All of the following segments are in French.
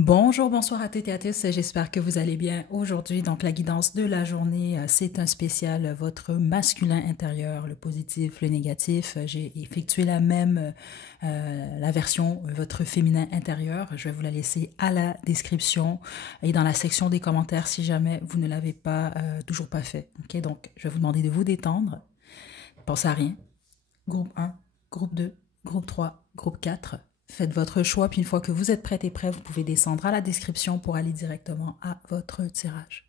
Bonjour, bonsoir à toutes et à tous, j'espère que vous allez bien aujourd'hui. Donc la guidance de la journée, c'est un spécial votre masculin intérieur, le positif, le négatif. J'ai effectué la même, la version votre féminin intérieur. Je vais vous la laisser à la description et dans la section des commentaires si jamais vous ne l'avez pas, toujours pas fait. Ok, donc je vais vous demander de vous détendre, pensez à rien. Groupe 1, groupe 2, groupe 3, groupe 4. Faites votre choix, puis une fois que vous êtes prêt et prêt, vous pouvez descendre à la description pour aller directement à votre tirage.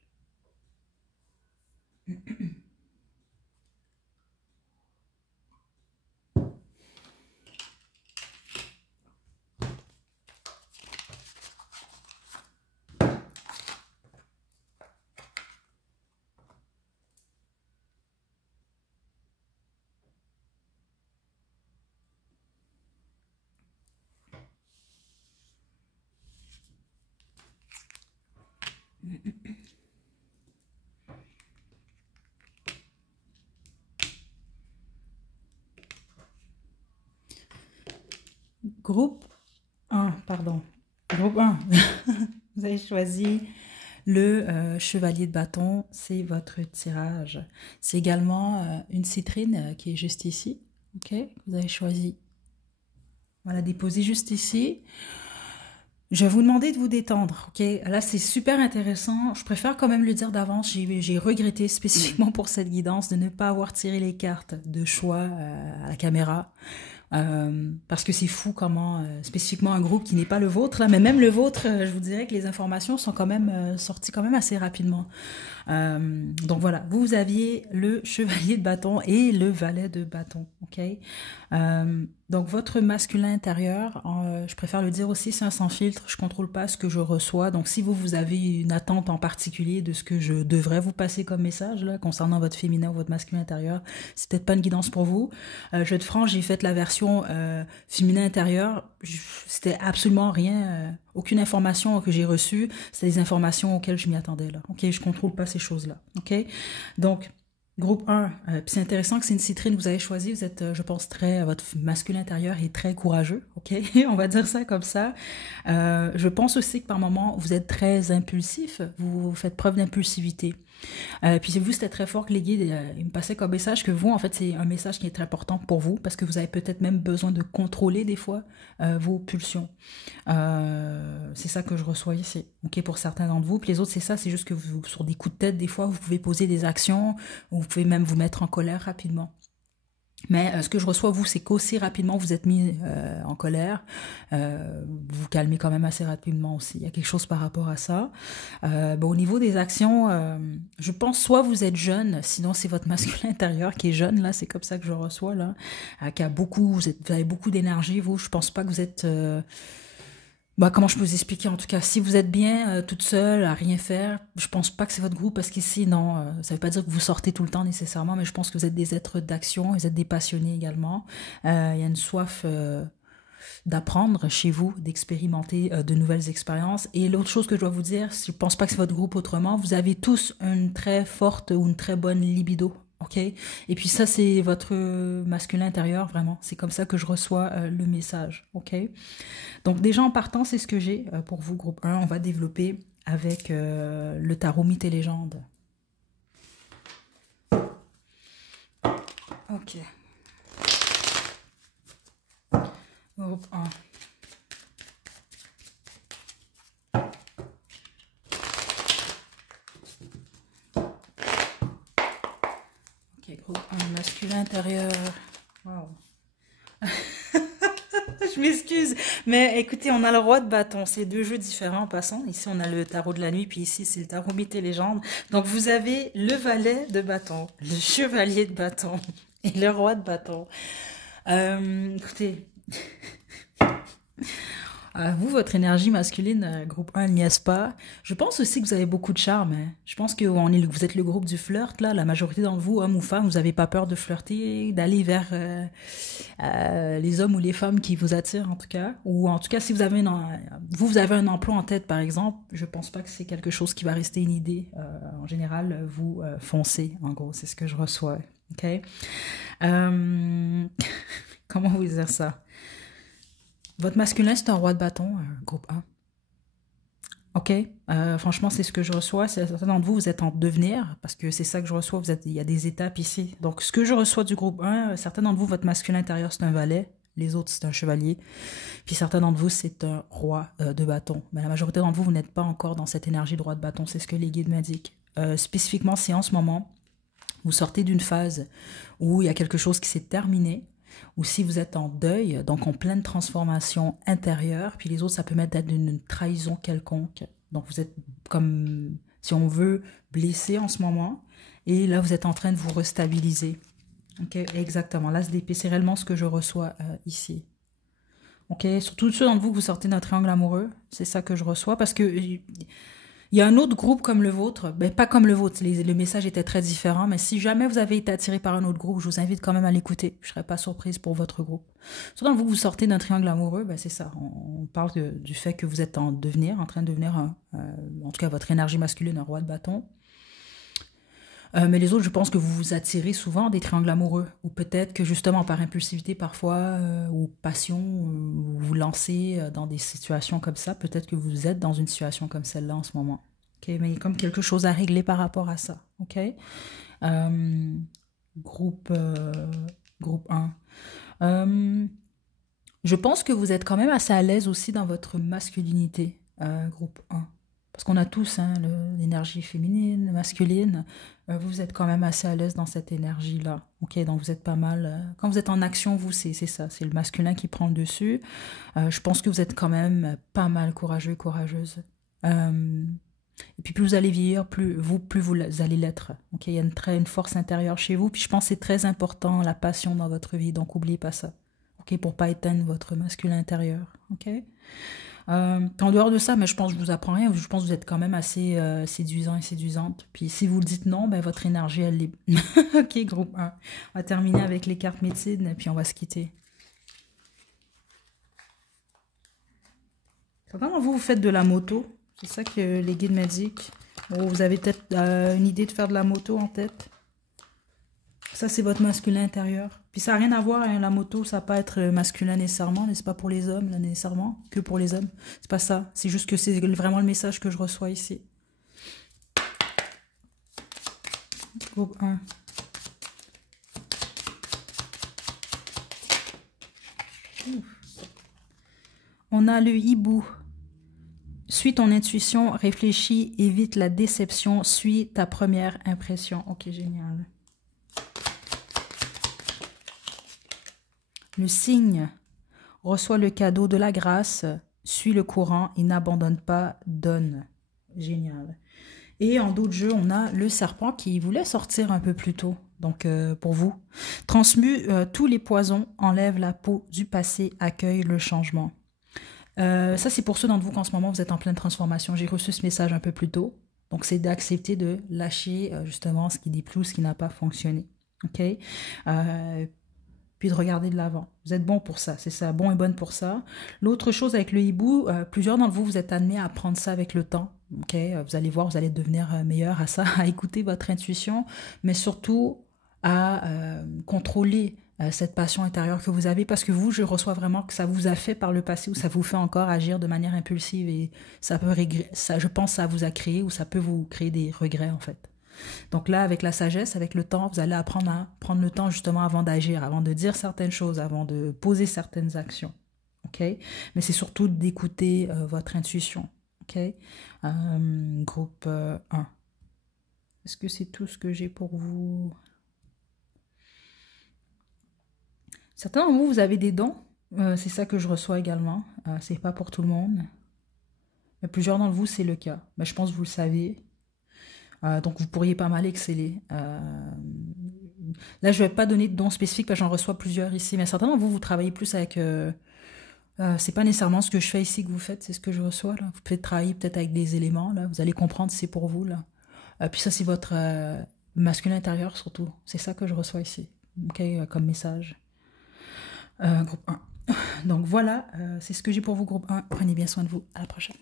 Groupe 1, pardon. Groupe 1. Vous avez choisi le chevalier de bâton, c'est votre tirage. C'est également une citrine qui est juste ici. Ok, vous avez choisi. Voilà, déposez juste ici. Je vais vous demander de vous détendre, ok? Là, c'est super intéressant. Je préfère quand même le dire d'avance. J'ai regretté spécifiquement pour cette guidance de ne pas avoir tiré les cartes de choix à la caméra. Parce que c'est fou comment, spécifiquement un groupe qui n'est pas le vôtre, là, mais même le vôtre, je vous dirais que les informations sont quand même sorties quand même assez rapidement. Donc voilà, vous aviez le chevalier de bâton et le valet de bâton, ok? Donc votre masculin intérieur, je préfère le dire aussi, c'est un sans filtre, je contrôle pas ce que je reçois. Donc si vous avez une attente en particulier de ce que je devrais vous passer comme message là concernant votre féminin ou votre masculin intérieur, c'est peut-être pas une guidance pour vous. Je vais être franc, j'ai fait la version féminin intérieur, c'était absolument rien, aucune information que j'ai reçue, c'était des informations auxquelles je m'y attendais là. Ok, je contrôle pas ces choses-là. Ok, donc groupe 1, puis c'est intéressant que c'est une citrine que vous avez choisie, vous êtes, je pense, votre masculin intérieur est très courageux, ok? On va dire ça comme ça. Je pense aussi que par moments, vous êtes très impulsif, vous faites preuve d'impulsivité. Puis vous, c'était très fort que les guides, ils me passaient comme message que vous, en fait, c'est un message qui est très important pour vous, parce que vous avez peut-être même besoin de contrôler des fois vos pulsions. C'est ça que je reçois ici, ok, pour certains d'entre vous. Puis les autres, c'est ça, c'est juste que vous, sur des coups de tête, des fois, vous pouvez poser des actions, ou vous pouvez même vous mettre en colère rapidement. Mais ce que je reçois, vous, c'est qu'aussi rapidement vous êtes mis en colère. Vous vous calmez quand même assez rapidement aussi. Il y a quelque chose par rapport à ça. Bon, au niveau des actions, je pense soit vous êtes jeune, sinon c'est votre masculin intérieur qui est jeune, là, c'est comme ça que je reçois, là, qui a beaucoup, vous avez beaucoup d'énergie, vous. Je pense pas que vous êtes... comment je peux vous expliquer en tout cas, si vous êtes bien toute seule à rien faire, je pense pas que c'est votre groupe parce qu'ici non, ça veut pas dire que vous sortez tout le temps nécessairement, mais je pense que vous êtes des êtres d'action, vous êtes des passionnés également. Il y a une soif d'apprendre chez vous, d'expérimenter de nouvelles expériences. Et l'autre chose que je dois vous dire, je pense pas que c'est votre groupe autrement, vous avez tous une très forte ou une très bonne libido. Ok, et puis ça c'est votre masculin intérieur vraiment. C'est comme ça que je reçois le message. Ok, donc déjà en partant c'est ce que j'ai pour vous groupe 1. On va développer avec le tarot mythes et légendes. Ok. Groupe 1. Ok, groupe 1, masculin intérieur. Wow. Je m'excuse, mais écoutez, on a le roi de bâton. C'est deux jeux différents en passant. Ici, on a le tarot de la nuit, puis ici, c'est le tarot mythes et légendes. Donc, vous avez le valet de bâton, le chevalier de bâton et le roi de bâton. Écoutez, vous, votre énergie masculine, groupe 1, n'y est pas. Je pense aussi que vous avez beaucoup de charme. Hein. Je pense que vous êtes le groupe du flirt, là. La majorité d'entre vous, hommes ou femmes, vous n'avez pas peur de flirter, d'aller vers les hommes ou les femmes qui vous attirent, en tout cas. Ou en tout cas, si vous avez vous avez un emploi en tête, par exemple, je pense pas que c'est quelque chose qui va rester une idée. En général, vous foncez, en gros. C'est ce que je reçois. OK? Comment vous dire ça? Votre masculin, c'est un roi de bâton, groupe 1. Ok, franchement, c'est ce que je reçois. Certains d'entre vous, vous êtes en devenir, parce que c'est ça que je reçois. Il y a des étapes ici. Donc, ce que je reçois du groupe 1, certains d'entre vous, votre masculin intérieur, c'est un valet. Les autres, c'est un chevalier. Puis certains d'entre vous, c'est un roi de bâton. Mais la majorité d'entre vous, vous n'êtes pas encore dans cette énergie de roi de bâton. C'est ce que les guides m'indiquent. Spécifiquement, si en ce moment, vous sortez d'une phase où il y a quelque chose qui s'est terminé, ou si vous êtes en deuil, donc en pleine transformation intérieure, puis les autres, ça peut être d'une trahison quelconque. Donc vous êtes comme, si on veut, blessé en ce moment, et là vous êtes en train de vous restabiliser. Ok, exactement. L'as d'épée, c'est réellement ce que je reçois ici. Ok, surtout ceux d'entre vous que vous sortez d'un triangle amoureux, c'est ça que je reçois, parce que il y a un autre groupe comme le vôtre, ben pas comme le vôtre, le message était très différent, mais si jamais vous avez été attiré par un autre groupe, je vous invite quand même à l'écouter. Je ne serais pas surprise pour votre groupe. Surtout quand vous sortez d'un triangle amoureux, ben c'est ça. On parle du fait que vous êtes en devenir, en train de devenir, en tout cas votre énergie masculine, un roi de bâton. Mais les autres, je pense que vous vous attirez souvent des triangles amoureux, ou peut-être que justement par impulsivité parfois, ou passion, vous vous lancez dans des situations comme ça. Peut-être que vous êtes dans une situation comme celle-là en ce moment. Ok, mais il y a comme quelque chose à régler par rapport à ça. Ok, Euh, groupe, euh, groupe 1. Je pense que vous êtes quand même assez à l'aise aussi dans votre masculinité, groupe 1. Parce qu'on a tous hein, l'énergie féminine, masculine. Vous êtes quand même assez à l'aise dans cette énergie-là. Ok, donc vous êtes pas mal. Quand vous êtes en action, vous, c'est ça. C'est le masculin qui prend le dessus. Je pense que vous êtes quand même pas mal courageux et courageuse. Et puis plus vous allez vieillir, plus vous allez l'être. Ok, il y a une force intérieure chez vous. Puis je pense que c'est très important, la passion dans votre vie. Donc n'oubliez pas ça. Ok, pour pas éteindre votre masculin intérieur. Ok. En dehors de ça, mais je pense que je vous apprends rien. Je pense que vous êtes quand même assez séduisant et séduisante. Puis si vous le dites non, ben votre énergie, elle est... ok, groupe 1. On va terminer avec les cartes médecine et puis on va se quitter. Comment vous faites de la moto? C'est ça que les guides m'indiquent. Oh, vous avez peut-être une idée de faire de la moto en tête. Ça, c'est votre masculin intérieur. Puis ça n'a rien à voir, hein, la moto, ça va pas être masculin nécessairement, mais c'est pas pour les hommes, là, nécessairement, que pour les hommes. C'est pas ça. C'est juste que c'est vraiment le message que je reçois ici. Groupe 1. On a le hibou. Suis ton intuition, réfléchis, évite la déception, suis ta première impression. Ok, génial. Le cygne. Reçois le cadeau de la grâce, suis le courant et n'abandonne pas, donne. Génial. Et en d'autres jeux, on a le serpent qui voulait sortir un peu plus tôt. Donc, pour vous, transmue tous les poisons, enlève la peau du passé, accueille le changement. Ça, c'est pour ceux d'entre vous qu'en ce moment, vous êtes en pleine transformation. J'ai reçu ce message un peu plus tôt. Donc, c'est d'accepter de lâcher justement ce qui dit plus, ce qui n'a pas fonctionné. OK? Puis de regarder de l'avant. Vous êtes bon pour ça, c'est ça, bon et bonne pour ça. L'autre chose avec le hibou, plusieurs d'entre vous, vous êtes amenés à apprendre ça avec le temps. Ok, vous allez voir, vous allez devenir meilleur à ça, à écouter votre intuition, mais surtout à contrôler cette passion intérieure que vous avez, parce que vous, je reçois vraiment que ça vous a fait par le passé ou ça vous fait encore agir de manière impulsive et ça peut ça, je pense, ça vous a créé ou ça peut vous créer des regrets en fait. Donc là, avec la sagesse, avec le temps, vous allez apprendre à prendre le temps justement avant d'agir, avant de dire certaines choses, avant de poser certaines actions. Ok? Mais c'est surtout d'écouter votre intuition. Ok? Groupe 1. Est-ce que c'est tout ce que j'ai pour vous? Certains d'entre vous, vous avez des dons. C'est ça que je reçois également. C'est pas pour tout le monde. Mais plusieurs d'entre vous, c'est le cas. Mais je pense que vous le savez. Donc vous pourriez pas mal exceller. Là, je vais pas donner de dons spécifiques parce que j'en reçois plusieurs ici. Mais certainement, vous travaillez plus avec... c'est pas nécessairement ce que je fais ici que vous faites, c'est ce que je reçois. Là. Vous pouvez travailler peut-être avec des éléments. Là. Vous allez comprendre si c'est pour vous. Là. Puis ça, c'est votre masculin intérieur surtout. C'est ça que je reçois ici. OK, comme message. Groupe 1. Donc voilà, c'est ce que j'ai pour vous, groupe 1. Prenez bien soin de vous. À la prochaine.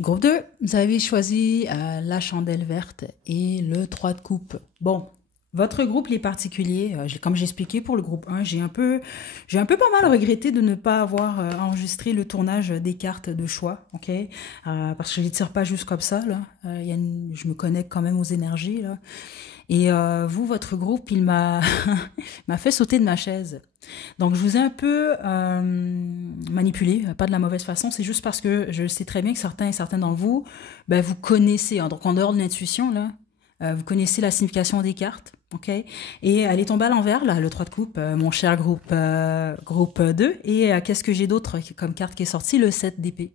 Groupe 2, vous avez choisi la chandelle verte et le 3 de coupe. Bon, votre groupe les particuliers, comme j'ai expliqué pour le groupe 1, j'ai un peu pas mal regretté de ne pas avoir enregistré le tournage des cartes de choix, ok? Parce que je les tire pas juste comme ça, là. Je me connecte quand même aux énergies, là. Et vous, votre groupe, il m'a m'a fait sauter de ma chaise. Donc, je vous ai un peu manipulé, pas de la mauvaise façon, c'est juste parce que je sais très bien que certains et certaines d'entre vous, ben, vous connaissez, hein, donc en dehors de l'intuition, là, vous connaissez la signification des cartes, ok? Et elle est tombée à l'envers, là, le 3 de coupe, mon cher groupe 2. Et qu'est-ce que j'ai d'autre comme carte qui est sortie? Le 7 d'épée.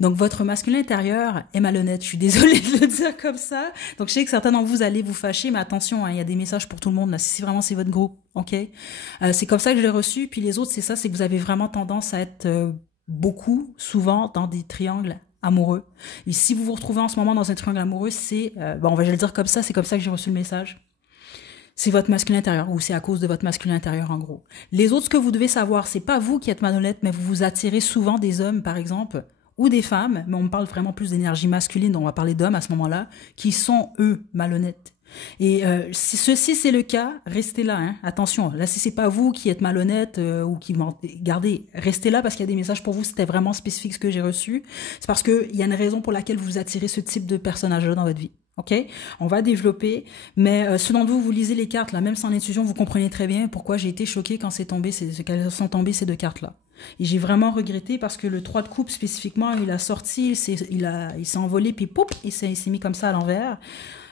Donc, votre masculin intérieur est malhonnête. Je suis désolée de le dire comme ça. Donc, je sais que certains d'entre vous allez vous fâcher, mais attention, hein, il y a des messages pour tout le monde, là. Si vraiment c'est votre groupe, ok? C'est comme ça que je l'ai reçu. Puis les autres, c'est ça, c'est que vous avez vraiment tendance à être beaucoup, souvent, dans des triangles amoureux. Et si vous vous retrouvez en ce moment dans un triangle amoureux, c'est, bon, je vais le dire comme ça, c'est comme ça que j'ai reçu le message. C'est votre masculin intérieur, ou c'est à cause de votre masculin intérieur, en gros. Les autres, ce que vous devez savoir, c'est pas vous qui êtes malhonnête, mais vous vous attirez souvent des hommes, par exemple, ou des femmes, mais on me parle vraiment plus d'énergie masculine, donc on va parler d'hommes à ce moment-là, qui sont, eux, malhonnêtes. Et si ceci c'est le cas, restez là, hein. Attention, là si c'est pas vous qui êtes malhonnête ou qui mentez, gardez, restez là parce qu'il y a des messages pour vous, c'était vraiment spécifique ce que j'ai reçu. C'est parce qu'il y a une raison pour laquelle vous attirez ce type de personnage-là dans votre vie. Ok, on va développer, mais ce dont vous lisez les cartes, là, même sans intuition, vous comprenez très bien pourquoi j'ai été choquée quand qu'elles sont tombées ces deux cartes-là. Et j'ai vraiment regretté parce que le 3 de coupe spécifiquement, il a sorti, il s'est envolé, puis poup, il s'est mis comme ça à l'envers.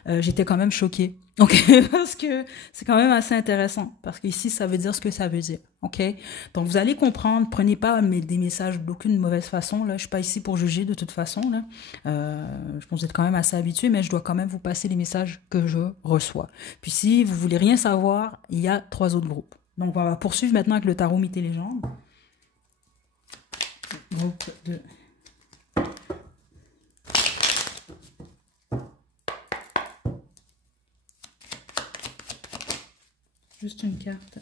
J'étais quand même choquée. Ok, parce que c'est quand même assez intéressant. Parce qu'ici, ça veut dire ce que ça veut dire. Ok, donc vous allez comprendre. Prenez pas des messages d'aucune mauvaise façon. Là, je suis pas ici pour juger de toute façon. Là, je pense que vous êtes quand même assez habitués, mais je dois quand même vous passer les messages que je reçois. Puis si vous voulez rien savoir, il y a 3 autres groupes. Donc on va poursuivre maintenant avec le tarot mythes et légendes. Groupe de juste une carte.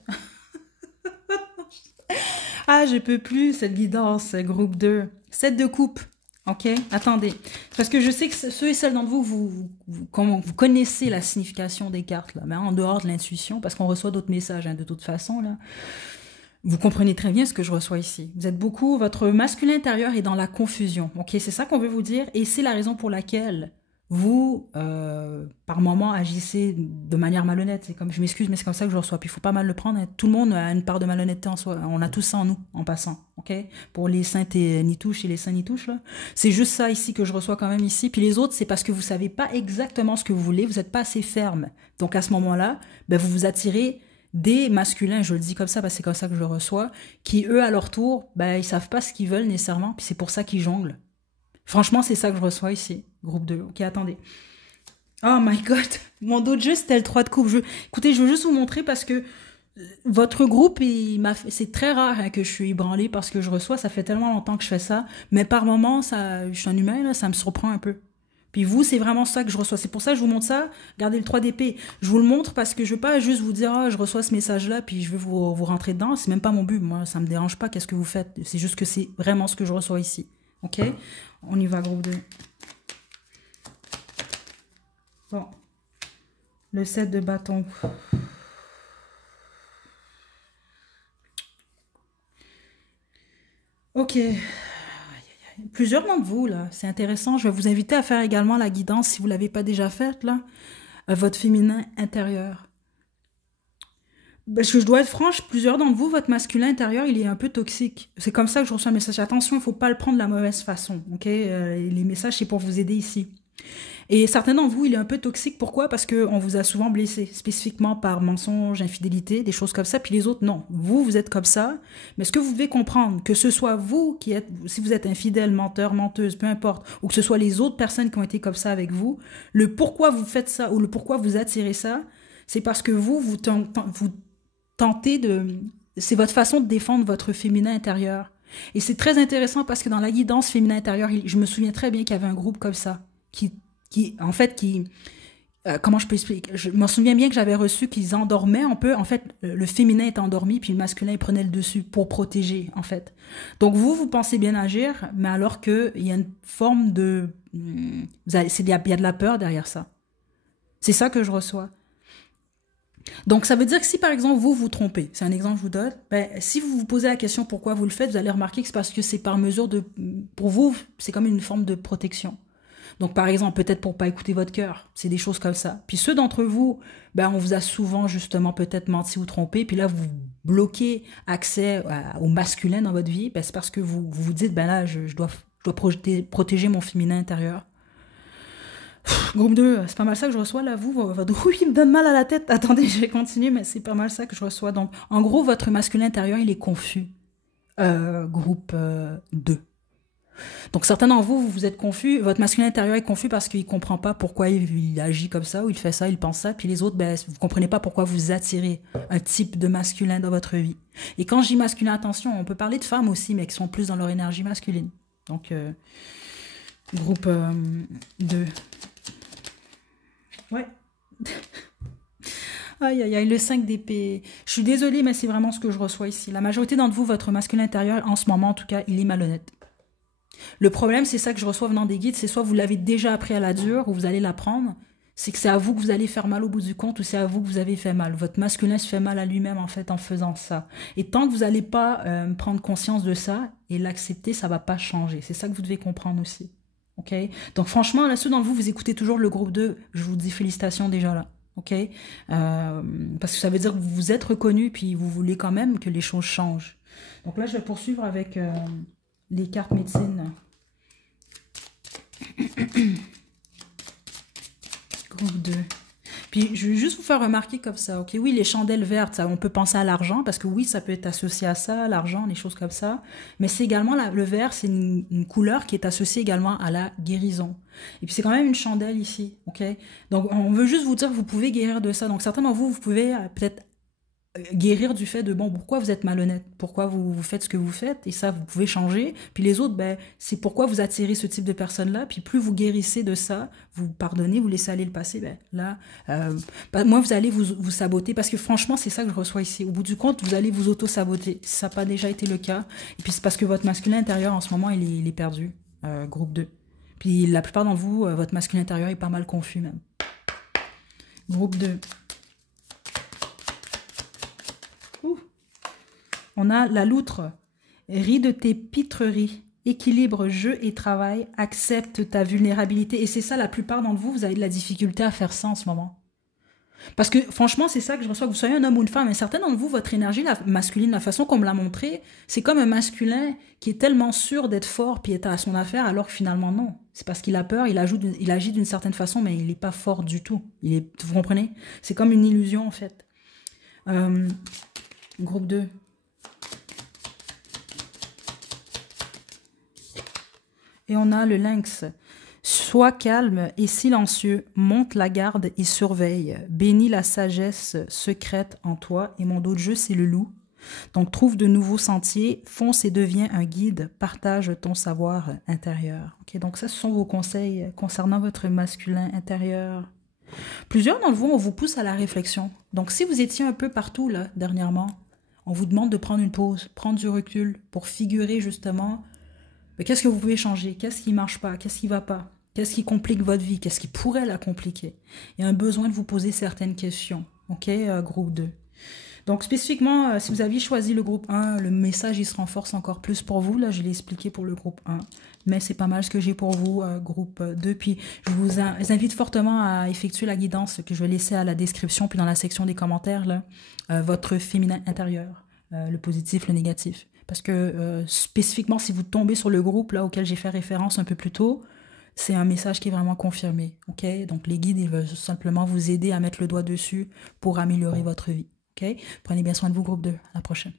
Ah, je peux plus, cette guidance, groupe 2. 7 de coupe. Ok, attendez. Parce que je sais que ceux et celles d'entre vous, vous connaissez la signification des cartes, là, mais en dehors de l'intuition, parce qu'on reçoit d'autres messages, hein, de toute façon, là. Vous comprenez très bien ce que je reçois ici. Vous êtes beaucoup, votre masculin intérieur est dans la confusion. Ok, c'est ça qu'on veut vous dire, et c'est la raison pour laquelle vous, par moment, agissez de manière malhonnête. C'est comme, je m'excuse, mais c'est comme ça que je reçois. Puis il faut pas mal le prendre. Tout le monde a une part de malhonnêteté en soi. On a tout ça en nous, en passant. Ok, pour les saintes et nitouches et les saints nitouches, là. C'est juste ça ici que je reçois quand même ici. Puis les autres, c'est parce que vous savez pas exactement ce que vous voulez. Vous n'êtes pas assez ferme. Donc à ce moment-là, ben, vous vous attirez des masculins, je le dis comme ça parce que c'est comme ça que je le reçois, qui eux, à leur tour, ben, ils savent pas ce qu'ils veulent nécessairement. Puis c'est pour ça qu'ils jonglent. Franchement, c'est ça que je reçois ici. Groupe 2. Ok, attendez. Oh my god. Mon dos de jeu, c'était le 3 de coupe. Écoutez, je veux juste vous montrer parce que votre groupe, c'est très rare hein, que je suis ébranlée parce que je reçois. Ça fait tellement longtemps que je fais ça. Mais par moments, je suis un humain, là, ça me surprend un peu. Puis vous, c'est vraiment ça que je reçois. C'est pour ça que je vous montre ça. Regardez le 3 d'épée. Je vous le montre parce que je veux pas juste vous dire, ah, je reçois ce message-là, puis je veux vous rentrer dedans. C'est même pas mon but. Moi, ça me dérange pas. Qu'est-ce que vous faites? C'est juste que c'est vraiment ce que je reçois ici. Ok? On y va, groupe 2. Bon. Le 7 de bâton. Ok. Plusieurs d'entre vous, là, c'est intéressant. Je vais vous inviter à faire également la guidance, si vous ne l'avez pas déjà faite, là, votre féminin intérieur. Parce que je dois être franche, plusieurs d'entre vous, votre masculin intérieur, il est un peu toxique. C'est comme ça que je reçois un message. Attention, il ne faut pas le prendre de la mauvaise façon. Ok, les messages, c'est pour vous aider ici. Et certains d'entre vous, il est un peu toxique. Pourquoi? Parce qu'on vous a souvent blessé, spécifiquement par mensonge, infidélité, des choses comme ça. Puis les autres, non. Vous êtes comme ça. Mais ce que vous devez comprendre, que ce soit vous qui êtes, si vous êtes infidèle, menteur, menteuse, peu importe, ou que ce soit les autres personnes qui ont été comme ça avec vous, le pourquoi vous faites ça ou le pourquoi vous attirez ça, c'est parce que vous tentez de... C'est votre façon de défendre votre féminin intérieur. Et c'est très intéressant parce que dans la guidance féminin intérieur, je me souviens très bien qu'il y avait un groupe comme ça, qui comment je peux expliquer? Je m'en souviens bien que j'avais reçu qu'ils endormaient un peu. En fait, le féminin est endormi, puis le masculin il prenait le dessus pour protéger, en fait. Donc vous pensez bien agir, mais alors qu'il y a une forme de... il y a de la peur derrière ça. C'est ça que je reçois. Donc ça veut dire que si par exemple vous vous trompez, c'est un exemple que je vous donne, ben, si vous vous posez la question pourquoi vous le faites, vous allez remarquer que c'est parce que c'est par mesure de... Pour vous, c'est comme une forme de protection. Donc, par exemple, peut-être pour pas écouter votre cœur, c'est des choses comme ça. Puis ceux d'entre vous, ben, on vous a souvent justement peut-être menti ou trompé, puis là, vous bloquez accès au masculin dans votre vie, ben, c'est parce que vous dites, ben là, je dois protéger mon féminin intérieur. Groupe 2, c'est pas mal ça que je reçois là, vous, votre groupe, il me donne mal à la tête. Attendez, je vais continuer, mais c'est pas mal ça que je reçois. Donc, en gros, votre masculin intérieur, il est confus. Groupe 2. Donc certains d'entre vous, vous êtes confus, votre masculin intérieur est confus parce qu'il comprend pas pourquoi il agit comme ça, ou il fait ça, il pense ça, puis les autres, ben, vous comprenez pas pourquoi vous attirez un type de masculin dans votre vie. Et quand je dis masculin, attention, on peut parler de femmes aussi, mais qui sont plus dans leur énergie masculine. Donc, groupe 2. Ouais. Aïe, aïe, aïe, le 5 d'épée. Je suis désolée, mais c'est vraiment ce que je reçois ici. La majorité d'entre vous, votre masculin intérieur, en ce moment, en tout cas, il est malhonnête. Le problème, c'est ça que je reçois venant des guides, c'est soit vous l'avez déjà appris à la dure, ou vous allez l'apprendre, c'est que c'est à vous que vous allez faire mal au bout du compte, ou c'est à vous que vous avez fait mal. Votre masculin se fait mal à lui-même, en fait, en faisant ça. Et tant que vous n'allez pas prendre conscience de ça et l'accepter, ça va pas changer. C'est ça que vous devez comprendre aussi. OK? Donc, franchement, là, ceux d'entre vous, vous écoutez toujours le groupe 2, je vous dis félicitations déjà là. OK? Parce que ça veut dire que vous vous êtes reconnu, puis vous voulez quand même que les choses changent. Donc là, je vais poursuivre avec... les cartes médecine. Groupe 2. Puis, je vais juste vous faire remarquer comme ça, ok? Oui, les chandelles vertes, ça, on peut penser à l'argent, parce que oui, ça peut être associé à ça, l'argent, des choses comme ça. Mais c'est également, le vert, c'est une couleur qui est associée également à la guérison. Et puis, c'est quand même une chandelle ici, ok? Donc, on veut juste vous dire que vous pouvez guérir de ça. Donc, certains d'entre vous, vous pouvez peut-être guérir du fait de bon pourquoi vous êtes malhonnête, pourquoi vous faites ce que vous faites, et ça vous pouvez changer. Puis les autres, ben c'est pourquoi vous attirez ce type de personnes là. Puis plus vous guérissez de ça, vous pardonnez, vous laissez aller le passé, ben là moi vous allez vous saboter, parce que franchement c'est ça que je reçois ici. Au bout du compte, vous allez vous auto saboter si ça n'a pas déjà été le cas. Et puis c'est parce que votre masculin intérieur en ce moment il est perdu. Groupe 2. Puis la plupart d'entre vous, votre masculin intérieur est pas mal confus même. Groupe 2. On a la loutre. Ris de tes pitreries. Équilibre jeu et travail. Accepte ta vulnérabilité. Et c'est ça, la plupart d'entre vous, vous avez de la difficulté à faire ça en ce moment. Parce que franchement, c'est ça que je reçois, que vous soyez un homme ou une femme. Et certains d'entre vous, votre énergie masculine, la façon qu'on me l'a montré, c'est comme un masculin qui est tellement sûr d'être fort puis est à son affaire, alors que finalement, non. C'est parce qu'il a peur, il agit d'une certaine façon, mais il n'est pas fort du tout. Vous comprenez? C'est comme une illusion, en fait. Groupe 2. Et on a le lynx. Sois calme et silencieux, monte la garde et surveille. Bénis la sagesse secrète en toi. Et mon dos de jeu, c'est le loup. Donc, trouve de nouveaux sentiers, fonce et deviens un guide, partage ton savoir intérieur. Okay, donc ça, ce sont vos conseils concernant votre masculin intérieur. Plusieurs d'entre vous, on vous pousse à la réflexion. Donc, si vous étiez un peu partout, là, dernièrement, on vous demande de prendre une pause, prendre du recul pour figurer justement qu'est-ce que vous pouvez changer, qu'est-ce qui ne marche pas, qu'est-ce qui ne va pas, qu'est-ce qui complique votre vie, qu'est-ce qui pourrait la compliquer. Il y a un besoin de vous poser certaines questions. OK, groupe 2. Donc, spécifiquement, si vous aviez choisi le groupe 1, le message, il se renforce encore plus pour vous. Là, je l'ai expliqué pour le groupe 1. Mais c'est pas mal ce que j'ai pour vous, groupe 2. Puis, je vous invite fortement à effectuer la guidance que je vais laisser à la description, puis dans la section des commentaires, là, votre féminin intérieur, le positif, le négatif. Parce que spécifiquement, si vous tombez sur le groupe là auquel j'ai fait référence un peu plus tôt, c'est un message qui est vraiment confirmé. Ok? Donc les guides, ils veulent simplement vous aider à mettre le doigt dessus pour améliorer votre vie. Ok? Prenez bien soin de vous, groupe 2. À la prochaine.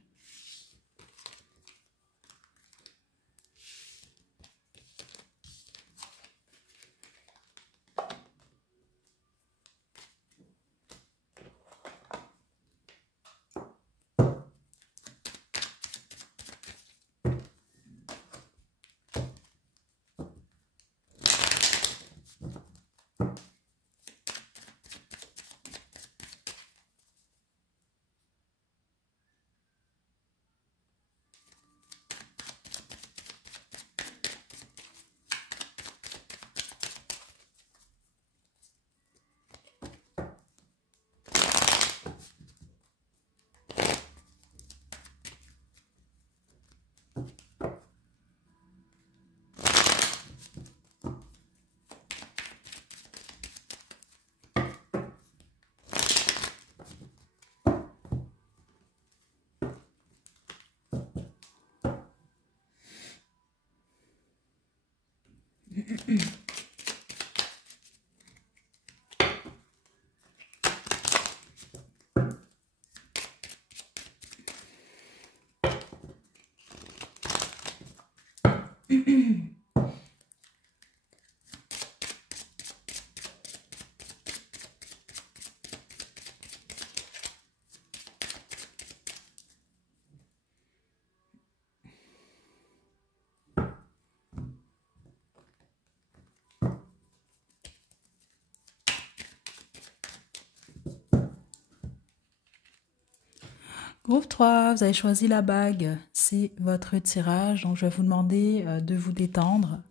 Groupe 3, vous avez choisi la bague. C'est votre tirage. Donc, je vais vous demander de vous détendre.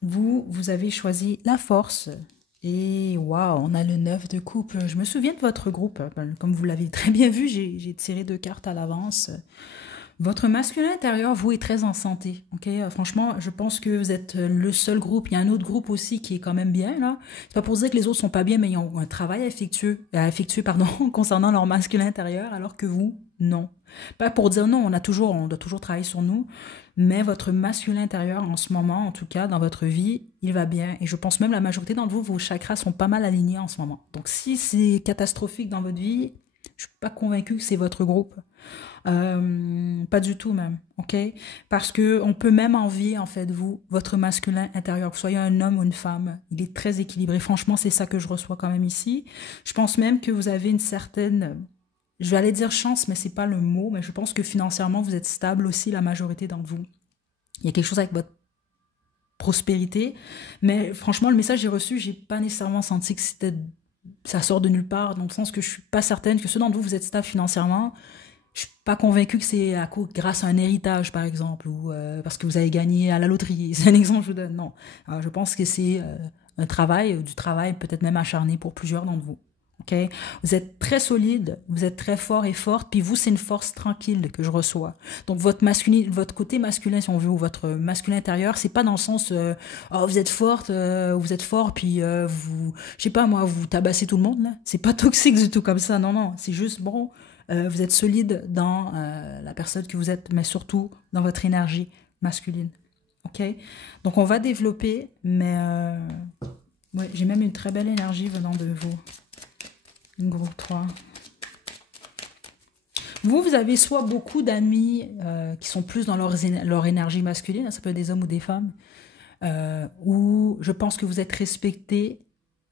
Vous avez choisi la force. Et waouh, on a le 9 de coupe. Je me souviens de votre groupe. Comme vous l'avez très bien vu, j'ai tiré 2 cartes à l'avance. Votre masculin intérieur, vous, est très en santé. Ok, franchement, je pense que vous êtes le seul groupe. Il y a un autre groupe aussi qui est quand même bien là. C'est pas pour dire que les autres sont pas bien, mais ils ont un travail à effectuer, pardon, concernant leur masculin intérieur, alors que vous, non. Pas pour dire non, on doit toujours travailler sur nous, mais votre masculin intérieur, en ce moment, en tout cas, dans votre vie, il va bien. Et je pense même la majorité d'entre vous, vos chakras sont pas mal alignés en ce moment. Donc, si c'est catastrophique dans votre vie, je suis pas convaincue que c'est votre groupe. Pas du tout même, ok? Parce que on peut même envier en fait vous, votre masculin intérieur, que vous soyez un homme ou une femme, il est très équilibré. Franchement, c'est ça que je reçois quand même ici. Je pense même que vous avez une certaine, je vais aller dire chance, mais c'est pas le mot, mais je pense que financièrement vous êtes stable aussi, la majorité d'entre vous. Il y a quelque chose avec votre prospérité, mais franchement le message que j'ai reçu, j'ai pas nécessairement senti que ça sort de nulle part, dans le sens que je suis pas certaine que ceux d'entre vous, vous êtes stable financièrement. Je suis pas convaincue que c'est grâce à un héritage, par exemple, ou parce que vous avez gagné à la loterie. C'est un exemple que je vous donne. Non. Alors, je pense que c'est un travail, du travail peut-être même acharné pour plusieurs d'entre vous. Ok? Vous êtes très solide, vous êtes très fort et forte, puis vous, c'est une force tranquille que je reçois. Donc, votre côté masculin, si on veut, ou votre masculin intérieur, c'est pas dans le sens, oh, vous êtes forte, vous êtes fort, puis je sais pas moi, vous tabassez tout le monde, là. C'est pas toxique du tout comme ça, non, non. C'est juste, bon, vous êtes solide dans la personne que vous êtes, mais surtout dans votre énergie masculine. Ok? Donc, on va développer, mais ouais, j'ai même une très belle énergie venant de vous. Groupe 3. Vous avez soit beaucoup d'amis qui sont plus dans leur énergie masculine, ça peut être des hommes ou des femmes, ou je pense que vous êtes respectés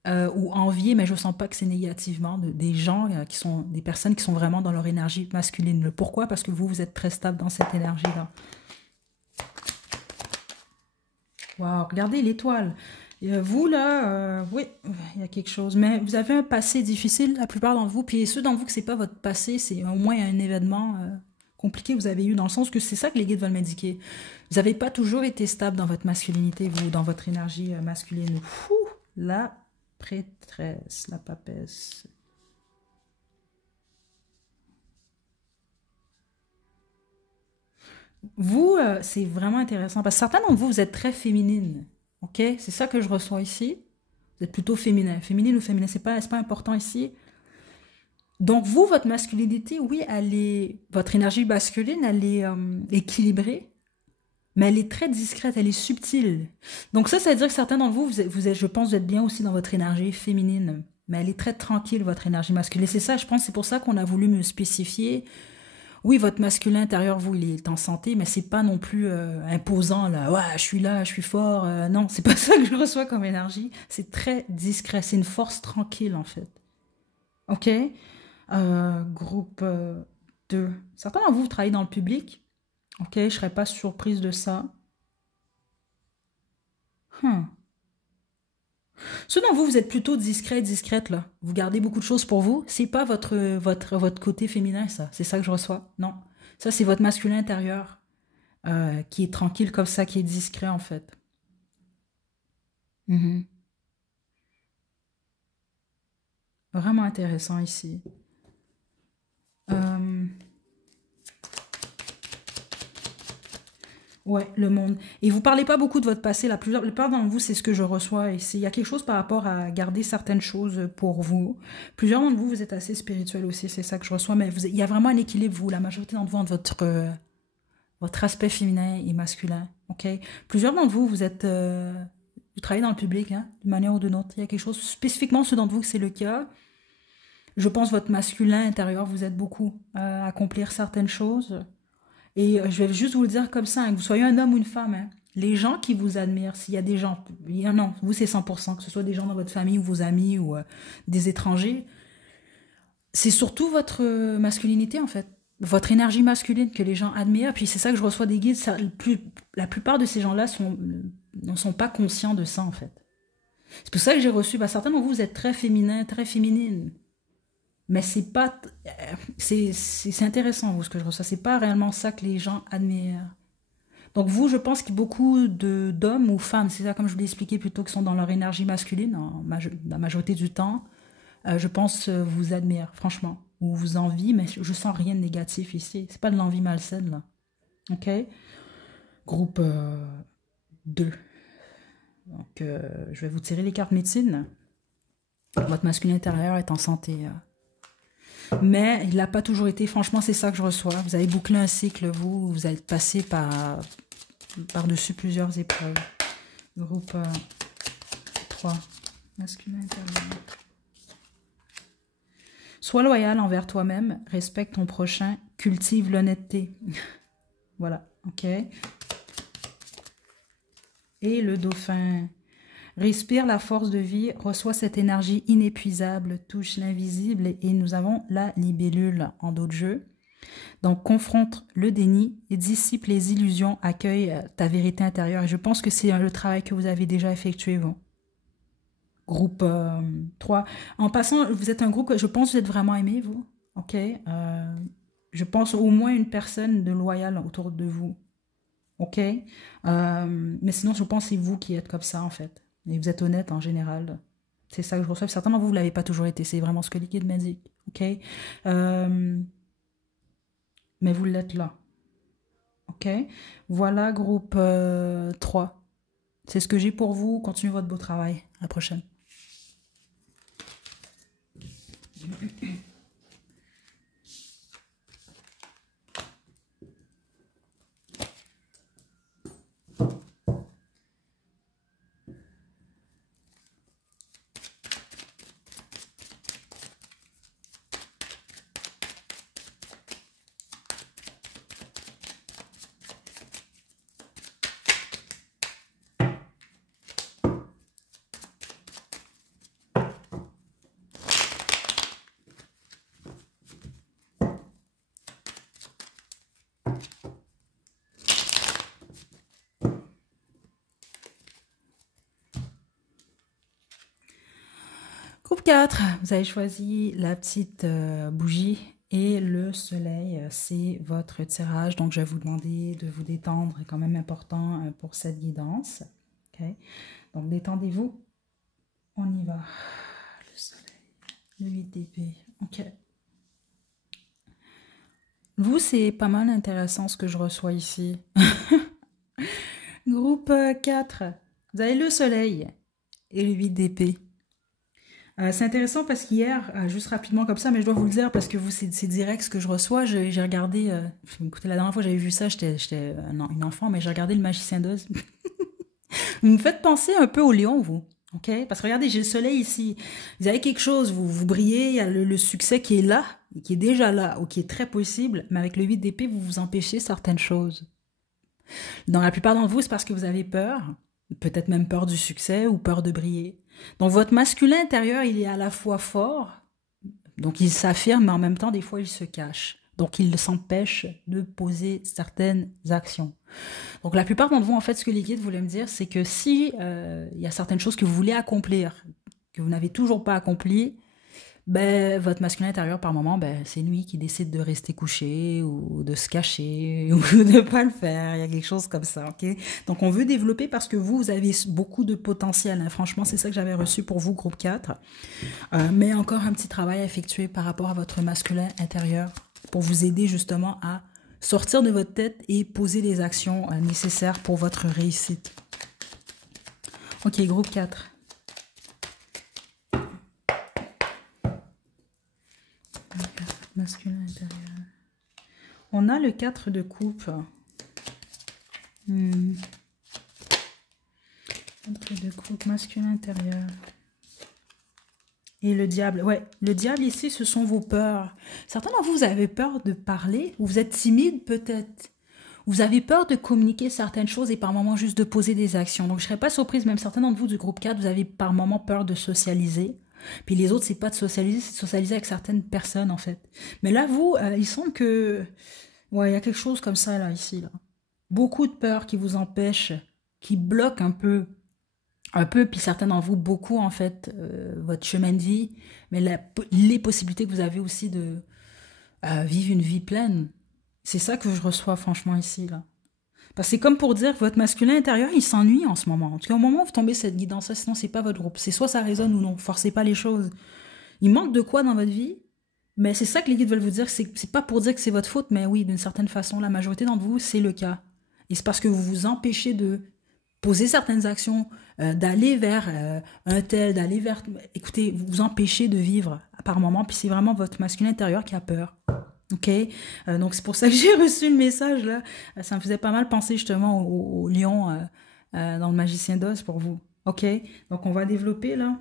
ou enviés, mais je ne sens pas que c'est négativement, des gens qui sont, des personnes qui sont vraiment dans leur énergie masculine. Pourquoi? Parce que vous êtes très stable dans cette énergie-là. Waouh, regardez l'étoile. Vous, là, oui, il y a quelque chose. Mais vous avez un passé difficile, la plupart d'entre vous. Puis ceux d'entre vous que c'est pas votre passé, c'est au moins un événement compliqué que vous avez eu, dans le sens que c'est ça que les guides veulent m'indiquer. Vous n'avez pas toujours été stable dans votre masculinité, vous, dans votre énergie masculine. Fou, la prêtresse, la papesse. Vous, c'est vraiment intéressant, parce que certains d'entre vous, vous êtes très féminine. Ok? C'est ça que je reçois ici. Vous êtes plutôt féminin. Féminine ou féminin, c'est pas important ici. Donc, vous, votre masculinité, oui, votre énergie masculine, elle est équilibrée, mais elle est très discrète, elle est subtile. Donc ça veut dire que certains d'entre vous, je pense, vous êtes bien aussi dans votre énergie féminine, mais elle est très tranquille, votre énergie masculine. C'est ça, je pense, c'est pour ça qu'on a voulu me spécifier. Oui, votre masculin intérieur, vous, il est en santé, mais c'est pas non plus imposant, là. Ouais, je suis fort. Non, c'est pas ça que je reçois comme énergie. C'est très discret, c'est une force tranquille, en fait. Ok? Groupe 2. Certains d'entre vous, vous travaillez dans le public. Ok, je serais pas surprise de ça. Hmm. Ceux d'entre vous, vous êtes plutôt discrète, là. Vous gardez beaucoup de choses pour vous. C'est pas votre côté féminin, ça. C'est ça que je reçois. Non. Ça, c'est votre masculin intérieur qui est tranquille comme ça, qui est discret, en fait. Mhm. Vraiment intéressant ici. Euh, Ouais, le monde. Et vous parlez pas beaucoup de votre passé. La plupart d'entre vous, c'est ce que je reçois. Et il y a quelque chose par rapport à garder certaines choses pour vous. Plusieurs d'entre vous, vous êtes assez spirituel aussi. C'est ça que je reçois. Mais il y a vraiment un équilibre, vous. La majorité d'entre vous, votre aspect féminin et masculin, ok? Plusieurs d'entre vous, vous travaillez dans le public, hein, d'une manière ou d'une autre. Il y a quelque chose, spécifiquement ceux d'entre vous que c'est le cas. Je pense votre masculin intérieur, vous aide beaucoup à accomplir certaines choses. Et je vais juste vous le dire comme ça, hein, que vous soyez un homme ou une femme, hein, les gens qui vous admirent, s'il y a des gens, non, vous c'est 100%, que ce soit des gens dans votre famille ou vos amis ou des étrangers, c'est surtout votre masculinité en fait, votre énergie masculine que les gens admirent. Puis c'est ça que je reçois des guides. La plupart de ces gens-là ne sont pas conscients de ça en fait. C'est pour ça que j'ai reçu, certains d'entre vous, vous êtes très féminin, très féminine. Mais c'est pas. C'est intéressant, vous, ce que je reçois. C'est pas réellement ça que les gens admirent. Donc, vous, je pense qu'il y a beaucoup d'hommes ou femmes, c'est ça, comme je vous l'ai expliqué plus tôt, qui sont dans leur énergie masculine, la majorité du temps. Je pense vous admirent, franchement. Ou vous envient, mais je sens rien de négatif ici. C'est pas de l'envie malsaine, là. OK? Groupe 2. Donc, je vais vous tirer les cartes médecine. Votre masculin intérieur est en santé. Mais il n'a pas toujours été, franchement, c'est ça que je reçois. Vous avez bouclé un cycle, vous allez passer par-dessus plusieurs épreuves. Groupe 3, masculin intérieur. Sois loyal envers toi-même, respecte ton prochain, cultive l'honnêteté. Voilà, ok. Et le dauphin. Respire la force de vie, reçoit cette énergie inépuisable, touche l'invisible et nous avons la libellule en dos de jeu. Donc confronte le déni et dissipe les illusions, accueille ta vérité intérieure. Et je pense que c'est le travail que vous avez déjà effectué, vous. Groupe 3. En passant, vous êtes un groupe, je pense que vous êtes vraiment aimé, vous. Ok. Je pense au moins une personne de loyale autour de vous. Ok. Mais sinon, je pense que c'est vous qui êtes comme ça, en fait. Et vous êtes honnête en général. C'est ça que je reçois. Certains d'entre vous, vous ne l'avez pas toujours été. C'est vraiment ce que Liquide m'indique. OK? Mais vous l'êtes là. OK? Voilà, groupe 3. C'est ce que j'ai pour vous. Continuez votre beau travail. À la prochaine. Groupe 4, vous avez choisi la petite bougie et le soleil, c'est votre tirage. Donc, je vais vous demander de vous détendre, c'est quand même important pour cette guidance. Okay? Donc, détendez-vous. On y va. Le soleil, le 8 d'épée. OK. Vous, c'est pas mal intéressant ce que je reçois ici. Groupe 4, vous avez le soleil et le 8 d'épée. C'est intéressant parce qu'hier, juste rapidement comme ça, mais je dois vous le dire parce que vous, c'est direct ce que je reçois. J'ai regardé, écoutez, la dernière fois que j'avais vu ça, j'étais une enfant, mais j'ai regardé Le Magicien d'Oz. Vous me faites penser un peu au lion, vous. OK? Parce que regardez, j'ai le soleil ici. Vous avez quelque chose, vous brillez, il y a le succès qui est là, qui est déjà là, ou qui est très possible, mais avec le 8 d'épée, vous vous empêchez certaines choses. Dans la plupart d'entre vous, c'est parce que vous avez peur, peut-être même peur du succès ou peur de briller. Donc votre masculin intérieur, il est à la fois fort, donc il s'affirme, mais en même temps, des fois, il se cache. Donc il s'empêche de poser certaines actions. Donc la plupart d'entre vous, en fait, ce que les guides voulaient me dire, c'est que si il y a certaines choses que vous voulez accomplir, que vous n'avez toujours pas accomplies, ben, votre masculin intérieur, par moment, ben, c'est lui qui décide de rester couché ou de se cacher ou de ne pas le faire. Il y a quelque chose comme ça, ok? Donc, on veut développer parce que vous avez beaucoup de potentiel. Hein. Franchement, c'est ça que j'avais reçu pour vous, groupe 4. Mais encore un petit travail à effectuer par rapport à votre masculin intérieur pour vous aider justement à sortir de votre tête et poser les actions nécessaires pour votre réussite. Ok, groupe 4. Masculin intérieur. On a le 4 de coupe. Entrée de groupe masculin intérieur. Et le diable, ouais, le diable ici, ce sont vos peurs. Certains d'entre vous, vous avez peur de parler, ou vous êtes timide peut-être. Vous avez peur de communiquer certaines choses et par moments juste de poser des actions. Donc je ne serais pas surprise, même certains d'entre vous du groupe 4, vous avez par moments peur de socialiser. Puis les autres, c'est pas de socialiser, c'est de socialiser avec certaines personnes en fait. Mais là, vous, il semble que... Ouais, il y a quelque chose comme ça là, ici. Là. Beaucoup de peurs qui vous empêchent, qui bloquent un peu, puis certains d'entre vous, beaucoup en fait, votre chemin de vie, mais les possibilités que vous avez aussi de vivre une vie pleine. C'est ça que je reçois franchement ici, là. Parce que c'est comme pour dire que votre masculin intérieur, il s'ennuie en ce moment. En tout cas, au moment où vous tombez cette guidance-là, sinon c'est pas votre groupe. C'est soit ça résonne ou non. Forcez pas les choses. Il manque de quoi dans votre vie, mais c'est ça que les guides veulent vous dire. C'est pas pour dire que c'est votre faute, mais oui, d'une certaine façon, la majorité d'entre vous, c'est le cas. Et c'est parce que vous vous empêchez de poser certaines actions, d'aller vers un tel, d'aller vers... Écoutez, vous vous empêchez de vivre par moment, puis c'est vraiment votre masculin intérieur qui a peur. Ok, donc c'est pour ça que j'ai reçu le message là. Ça me faisait pas mal penser justement au lion dans le magicien d'Oz pour vous. Ok, donc on va développer là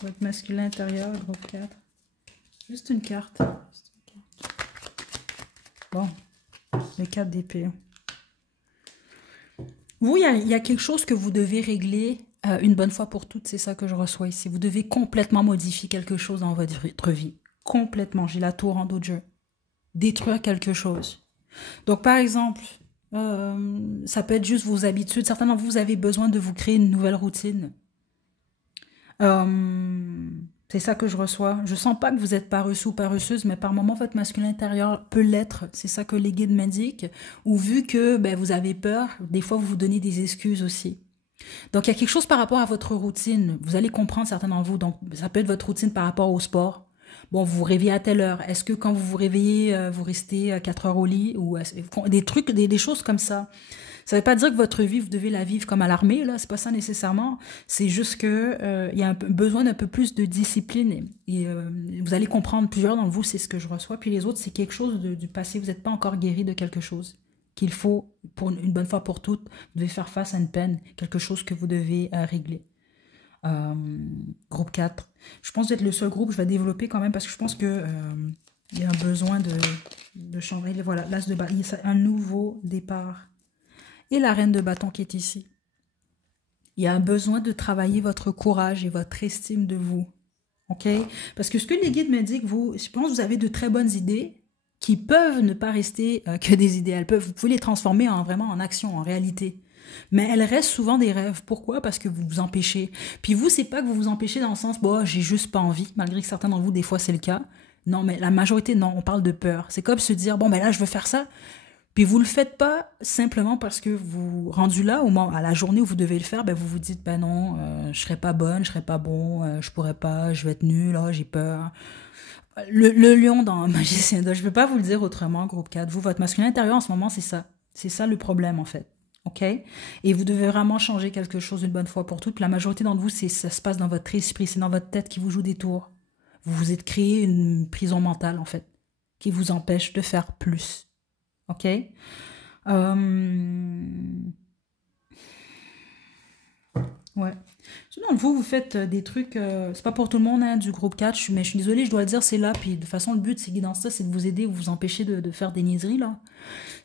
votre masculin intérieur, groupe 4. Juste une carte. Bon, les 4 d'épée. Vous, il y a quelque chose que vous devez régler une bonne fois pour toutes. C'est ça que je reçois ici. Vous devez complètement modifier quelque chose dans votre vie. Complètement, j'ai la tour en dos de jeu. Détruire quelque chose. Donc, par exemple, ça peut être juste vos habitudes. Certains d'entre vous, vous avez besoin de vous créer une nouvelle routine. C'est ça que je reçois. Je sens pas que vous êtes paresseux ou paresseuse, mais par moment, votre masculin intérieur peut l'être. C'est ça que les guides m'indiquent. Ou vu que vous avez peur, des fois, vous vous donnez des excuses aussi. Donc, il y a quelque chose par rapport à votre routine. Vous allez comprendre, certains d'entre vous. Donc, ça peut être votre routine par rapport au sport. Bon, vous vous réveillez à telle heure. Est-ce que quand vous vous réveillez, vous restez 4 heures au lit ou des trucs, des choses comme ça. Ça ne veut pas dire que votre vie, vous devez la vivre comme à l'armée, là. C'est pas ça nécessairement. C'est juste que il y a besoin d'un peu plus de discipline. Et vous allez comprendre, plusieurs d'entre vous, c'est ce que je reçois. Puis les autres, c'est quelque chose du passé. Vous n'êtes pas encore guéri de quelque chose qu'il faut, pour une bonne fois pour toutes, vous devez faire face à une peine, quelque chose que vous devez régler. Groupe 4. Je pense être le seul groupe, je vais développer quand même parce que je pense que il y a un besoin de changer. Voilà, l'as de bâton, un nouveau départ. Et la reine de bâton qui est ici. Il y a un besoin de travailler votre courage et votre estime de vous. Ok? Parce que ce que les guides m'indiquent, je pense que vous avez de très bonnes idées qui peuvent ne pas rester que des idées. Vous pouvez les transformer vraiment en action, en réalité. Mais elles restent souvent des rêves. Pourquoi? Parce que vous vous empêchez. Puis vous, c'est pas que vous vous empêchez dans le sens, bon, j'ai juste pas envie, malgré que certains d'entre vous, des fois, c'est le cas. Non, mais la majorité, non, on parle de peur. C'est comme se dire, bon, ben là, je veux faire ça. Puis vous le faites pas simplement parce que vous, rendu là, à la journée où vous devez le faire, ben vous vous dites, ben non, je serai pas bonne, je serai pas bon, je pourrai pas, je vais être nulle, j'ai peur. Le lion dans Magicien d'Oz, je peux pas vous le dire autrement, groupe 4. Vous, votre masculin intérieur en ce moment, c'est ça. C'est ça le problème, en fait. OK? Et vous devez vraiment changer quelque chose une bonne fois pour toutes. Puis la majorité d'entre vous, ça se passe dans votre esprit, c'est dans votre tête qui vous joue des tours. Vous vous êtes créé une prison mentale, en fait, qui vous empêche de faire plus. OK? Ouais. Sinon, vous faites des trucs, c'est pas pour tout le monde, hein, du groupe 4, mais je suis désolée, je dois le dire, c'est là. Puis de toute façon, le but, c'est dans ça, c'est de vous aider ou vous empêcher de faire des niaiseries, là.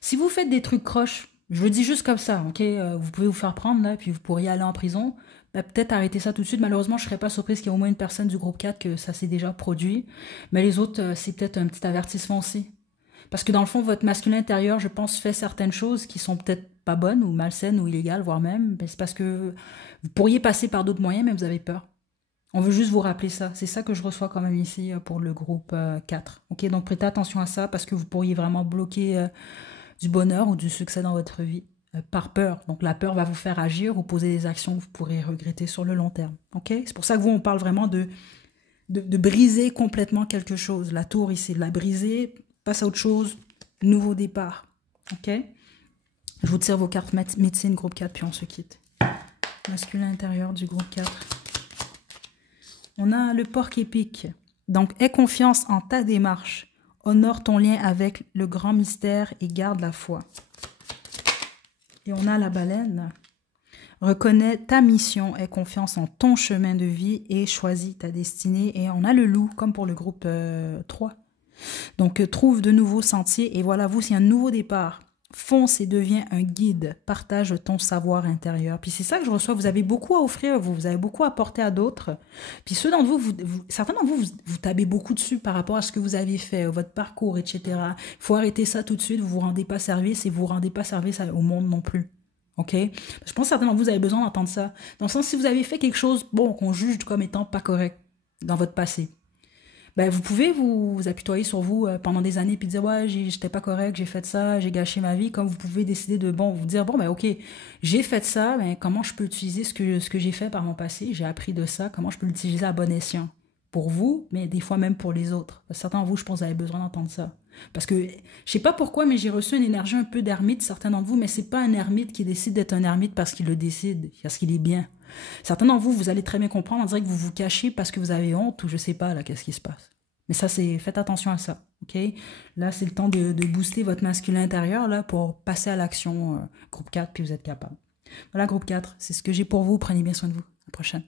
Si vous faites des trucs croches, je le dis juste comme ça, ok? Vous pouvez vous faire prendre, là, puis vous pourriez aller en prison. Peut-être arrêter ça tout de suite. Malheureusement, je ne serais pas surprise qu'il y ait au moins une personne du groupe 4 que ça s'est déjà produit. Mais les autres, c'est peut-être un petit avertissement aussi. Parce que dans le fond, votre masculin intérieur, je pense, fait certaines choses qui sont peut-être pas bonnes ou malsaines ou illégales, voire même. C'est parce que vous pourriez passer par d'autres moyens, mais vous avez peur. On veut juste vous rappeler ça. C'est ça que je reçois quand même ici pour le groupe 4. Ok, donc prêtez attention à ça parce que vous pourriez vraiment bloquer du bonheur ou du succès dans votre vie par peur. Donc la peur va vous faire agir ou poser des actions que vous pourrez regretter sur le long terme. Ok, c'est pour ça que vous, on parle vraiment de briser complètement quelque chose. La tour ici, de la briser, passe à autre chose, nouveau départ. Ok, je vous tire vos cartes médecine groupe 4, puis on se quitte. Masculin intérieur du groupe 4. On a le porc épique. Donc, aie confiance en ta démarche. Honore ton lien avec le grand mystère et garde la foi. Et on a la baleine. Reconnais ta mission, aie confiance en ton chemin de vie et choisis ta destinée. Et on a le loup, comme pour le groupe 3. Donc, trouve de nouveaux sentiers et voilà, vous, c'est un nouveau départ. Fonce et deviens un guide. Partage ton savoir intérieur. Puis c'est ça que je reçois. Vous avez beaucoup à offrir, vous avez beaucoup à apporter à d'autres. Puis ceux d'entre vous, certains d'entre vous, vous tapez beaucoup dessus par rapport à ce que vous avez fait, votre parcours, etc. Il faut arrêter ça tout de suite. Vous vous rendez pas service et vous vous rendez pas service au monde non plus. OK? Je pense que certainement vous avez besoin d'entendre ça. Dans le sens, si vous avez fait quelque chose, bon, qu'on juge comme étant pas correct dans votre passé, ben, vous pouvez vous apitoyer sur vous pendant des années puis dire ouais j'étais pas correct, j'ai fait ça, j'ai gâché ma vie. Comme vous pouvez décider de bon vous dire bon ben ok j'ai fait ça, ben comment je peux utiliser ce que j'ai fait par mon passé, j'ai appris de ça, comment je peux l'utiliser à bon escient pour vous, mais des fois même pour les autres. Certains d'entre vous je pense vous avez besoin d'entendre ça parce que je sais pas pourquoi mais j'ai reçu une énergie un peu d'ermite certains d'entre vous, mais c'est pas un ermite qui décide d'être un ermite parce qu'il le décide, parce qu'il est bien. Certains d'entre vous, vous allez très bien comprendre, on dirait que vous vous cachez parce que vous avez honte ou je sais pas, là, qu'est-ce qui se passe. Mais ça, faites attention à ça, ok? Là, c'est le temps de booster votre masculin intérieur, là, pour passer à l'action groupe 4, puis vous êtes capable. Voilà, groupe 4, c'est ce que j'ai pour vous. Prenez bien soin de vous. À la prochaine.